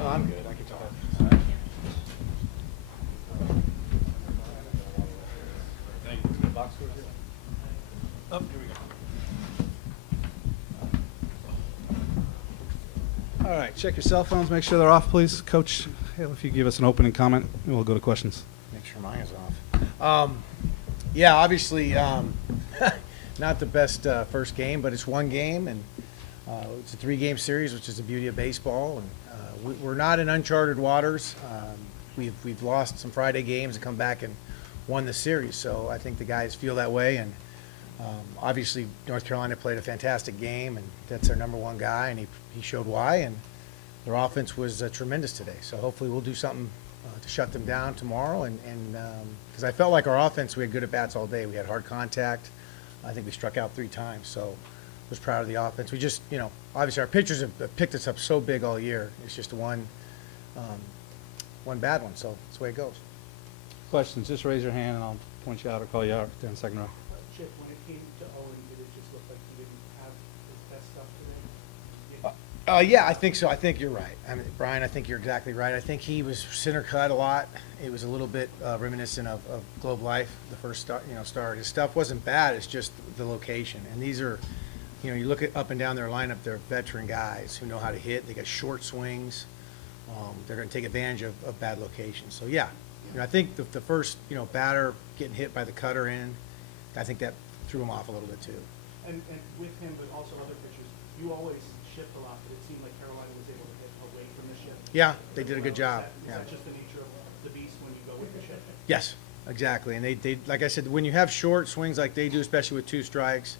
Oh, I'm good. I can talk. Thank you. Box scores here. Oh, here we go. All right, check your cell phones. Make sure they're off, please. Coach Hale, if you give us an opening comment, we'll go to questions. Make sure mine is off. Yeah, obviously, not the best first game, but it's one game, and it's a three-game series, which is the beauty of baseball. And we're not in uncharted waters. We've lost some Friday games and come back and won the series, so I think the guys feel that way. And obviously, North Carolina played a fantastic game, and that's their number one guy, and he showed why. And their offense was tremendous today. So hopefully, we'll do something to shut them down tomorrow. And because I felt like our offense, we had good at bats all day. We had hard contact. I think we struck out 3 times. So I was proud of the offense. We just, obviously our pitchers have picked us up so big all year. It's just one bad one. So that's the way it goes. Questions, just raise your hand and I'll point you out or call you out in the second row. Chip, when it came to Owen, did it just look like he didn't have his best stuff today? Yeah, I think so. I think you're right. I mean, Brian, I think you're exactly right. I think he was center cut a lot. It was a little bit reminiscent of Globe Life, the first start. His stuff wasn't bad. It's just the location. And these are, you look at up and down their lineup, they're veteran guys who know how to hit. They got short swings. They're going to take advantage of bad locations. So, yeah, I think the first, batter getting hit by the cutter in, I think that threw him off a little bit too. And with him, but also other pitchers, you always shift a lot, but it seemed like Carolina was able to hit away from the shift. Yeah, they did a good job. Is that just the nature of the beast when you go with the shift? Yes, exactly. And they like I said, when you have short swings like they do, especially with 2 strikes,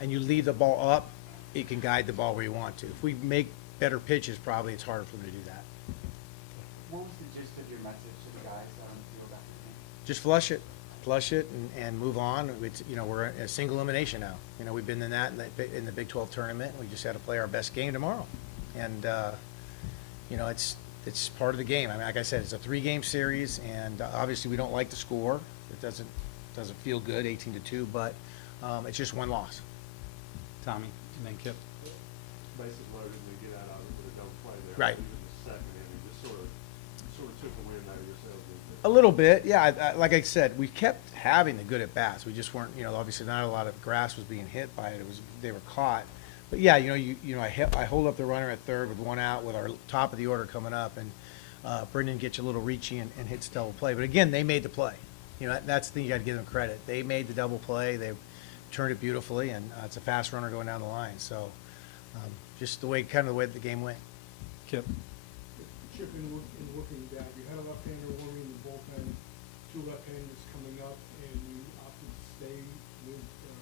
and you leave the ball up, it can guide the ball where you want to. If we make better pitches, probably it's harder for them to do that. What was the gist of your message to the guys out on the field after the game? Just flush it, and move on. It's, we're a single elimination now. We've been in that in the Big 12 tournament. We just had to play our best game tomorrow, and it's part of the game. I mean, like I said, it's a 3-game series, and obviously we don't like the score. It doesn't feel good, 18-2, but it's just one loss. Tommy, and then Kip. Bases loaded and they get out of it with a double play there. Right. Even the second inning, just sort of took the wind out of yourselves. A little bit, yeah. Like I said, we kept having the good at bats. We just weren't, obviously not a lot of grass was being hit by it. They were caught. But yeah, I hold up the runner at third with 1 out with our top of the order coming up, and Brendan gets a little reachy and hits double play. But again, they made the play. That's the thing, you got to give them credit. They made the double play. They turned it beautifully, and it's a fast runner going down the line. So just the way the game went. Kip. Chip, in looking back, you had a left-hander warming in the bullpen, 2 left-handers coming up, and you opted to stay with the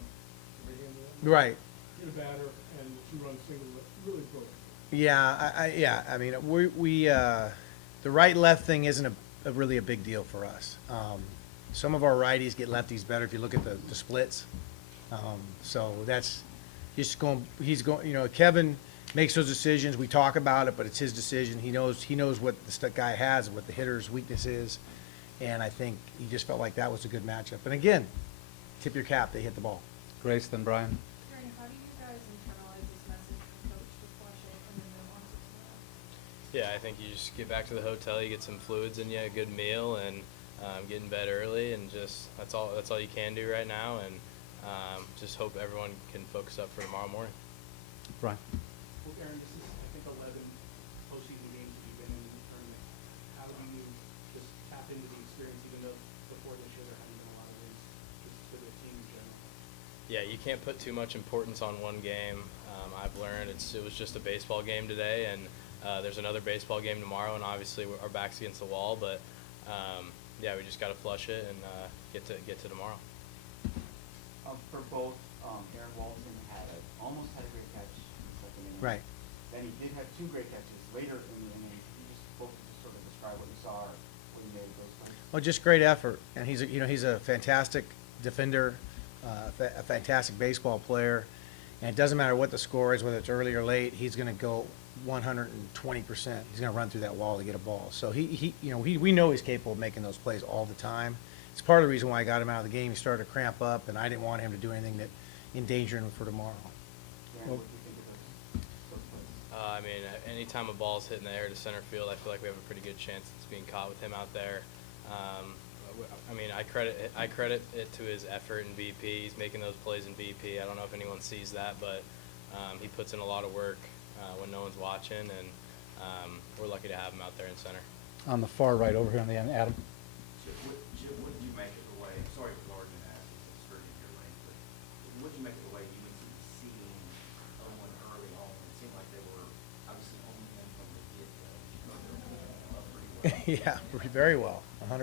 right-hander. Right. Hit a batter and the 2-run single that really broke it. Yeah, I mean, we the right-left thing isn't really a big deal for us. Some of our righties get lefties better if you look at the splits. So that's just going. He's going. Kevin makes those decisions. We talk about it, but it's his decision. He knows what the guy has, what the hitter's weakness is, and I think he just felt like that was a good matchup. And again, tip your cap. They hit the ball. Grace, then Brian. Garen, how do you guys internalize this message from coach to flush it and then move on to tomorrow? Yeah, I think you just get back to the hotel, you get some fluids in you, a good meal, and get in bed early, and just that's all you can do right now, and just hope everyone can focus up for tomorrow morning. Brian. Well, Garen, this is, I think, 11 postseason games that you've been in the tournament. How do you just tap into the experience, even though before this year there hadn't been a lot of wins, just for the team in general? Yeah, you can't put too much importance on one game. I've learned it was just a baseball game today, and there's another baseball game tomorrow, and obviously our back's against the wall, but yeah, we just got to flush it and get to tomorrow. For both, Aaron Walton almost had a great catch in the second inning. Right. Then he did have 2 great catches later in the inning. You just both just sort of describe what you saw or what you made of those plays. Well, just great effort, and he's a fantastic defender, a fantastic baseball player, and it doesn't matter what the score is, whether it's early or late. He's going to go 120%. He's going to run through that wall to get a ball. So we know he's capable of making those plays all the time. It's part of the reason why I got him out of the game. He started to cramp up, and I didn't want him to do anything that endangered him for tomorrow. Garen, what do you think of those plays? I mean, anytime a ball's hitting the air to center field, I feel like we have a pretty good chance it's being caught with him out there. I mean, I credit it to his effort in BP. He's making those plays in BP. I don't know if anyone sees that, but he puts in a lot of work when no one's watching, and we're lucky to have him out there in center. On the far right over here on the end, Adam. Chip, what did you make of the way, sorry for Larkin to ask this, it's hurting your lane, but what did you make of the way you went through the seeding Owen early on? It seemed like they were obviously only in from the get-go. Up pretty well. Yeah, very well, 100%.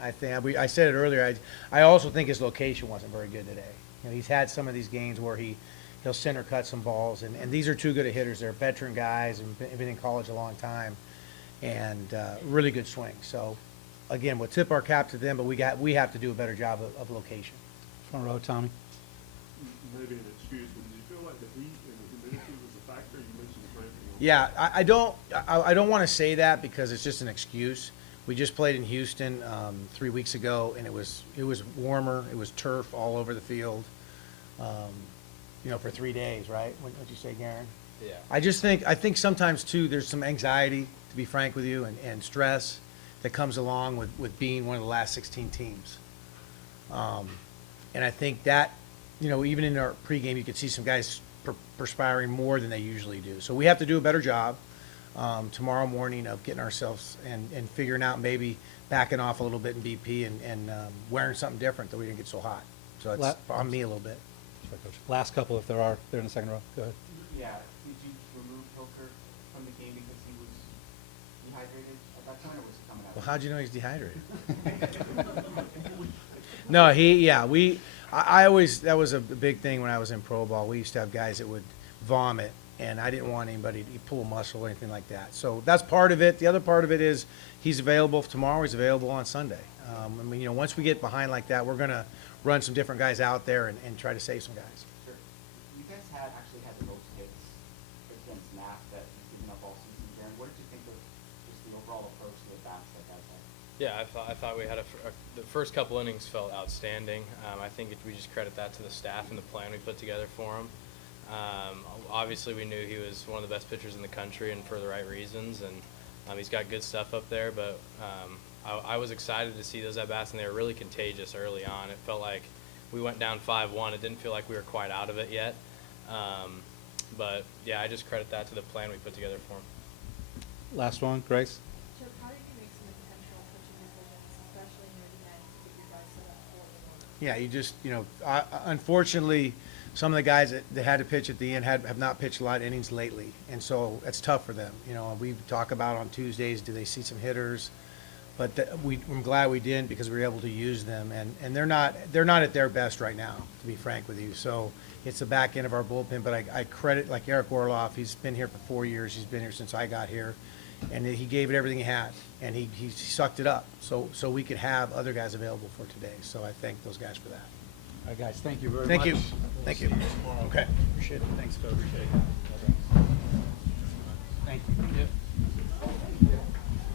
I think I said it earlier. I also think his location wasn't very good today. You know, he's had some of these games where he'll center cut some balls, and these are two good hitters. They're veteran guys and been in college a long time, and really good swing. So, again, we'll tip our cap to them, but we have to do a better job of location. Front row, Tommy. Maybe an excuse, but did you feel like the heat and the humidity was a factor? You mentioned strength. Yeah, I don't want to say that because it's just an excuse. We just played in Houston 3 weeks ago, and it was warmer. It was turf all over the field, you know, for 3 days, right? What'd you say, Garen? Yeah. I think sometimes too there's some anxiety, to be frank with you, and stress that comes along with being one of the last 16 teams. And I think that, you know, even in our pregame, you could see some guys perspiring more than they usually do. So we have to do a better job tomorrow morning of getting ourselves and figuring out maybe backing off a little bit in BP and wearing something different that we didn't get so hot. So it's on me a little bit. Sorry, Coach. Last couple, if there are, they're in the second row. Go ahead. Yeah, did you remove Hilker from the game because he was dehydrated at that point, or was he coming out? Well, how'd you know he's dehydrated? No, I always, that was a big thing when I was in pro ball. We used to have guys that would vomit, and I didn't want anybody to pull a muscle or anything like that. So that's part of it. The other part of it is he's available tomorrow. He's available on Sunday. I mean, you know, once we get behind like that, we're going to run some different guys out there and try to save some guys. Sure. You guys actually had the most hits against NAP that you've given up all season, Garen. What did you think of just the overall approach to the bats that guys had? Yeah, I thought we had the first couple innings felt outstanding. I think we just credit that to the staff and the plan we put together for him. Obviously, we knew he was one of the best pitchers in the country, and for the right reasons. And he's got good stuff up there. But I was excited to see those at bats, and they were really contagious early on. It felt like we went down 5-1. It didn't feel like we were quite out of it yet. But yeah, I just credit that to the plan we put together for him. Last one, Grace. Chip, how do you make some intentional pitching decisions, especially near the end, to get your guys set up for the Yeah, you just, you know, unfortunately, some of the guys that had to pitch at the end have not pitched a lot of innings lately, and so it's tough for them. You know, we talk about on Tuesdays, do they see some hitters? But I'm glad we didn't, because we were able to use them, and they're not at their best right now, to be frank with you. So it's the back end of our bullpen, but I credit like Eric Orloff. He's been here for 4 years. He's been here since I got here, and he gave it everything he had, and he sucked it up so we could have other guys available for today. So I thank those guys for that. All right, guys, thank you very much. Thank you. We'll Thank see you. tomorrow. Okay. Appreciate it. Thanks, Coach. Appreciate it. Thank you. Yep.